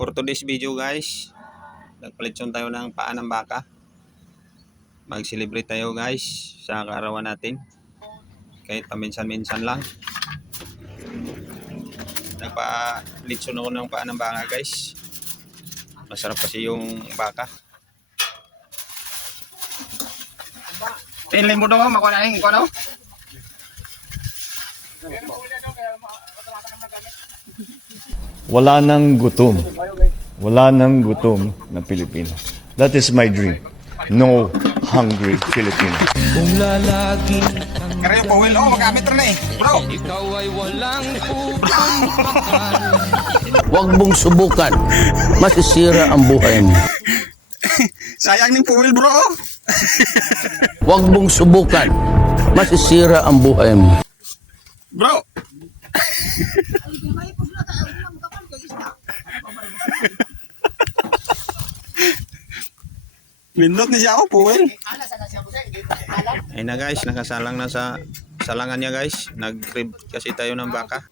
For today's video guys, nagpalitson tayo ng paa ng baka. Mag-celebrate tayo guys sa kaarawan natin. Kahit paminsan-minsan lang. Nagpalitson ako ng paa ng baka guys. Masarap kasi yung baka. Tinlin mo daw, makuha na yung ikaw daw. Wala nang gutom. Wala nang gutom na Pilipino. That is my dream. No hungry Filipino. Kung lalagi Kaya yung pawil, magamit rin eh. Bro! ikaw ay walang pupuntahan. Huwag mong subukan. Masisira ang buhay mo. Sayang ng pawil bro! Huwag mong subukan. Masisira ang buhay mo. Bro! Lindot na siya ako, puwel. Ayun na guys, nakasalang na sa salangan niya guys. Nag-rib kasi tayo ng baka.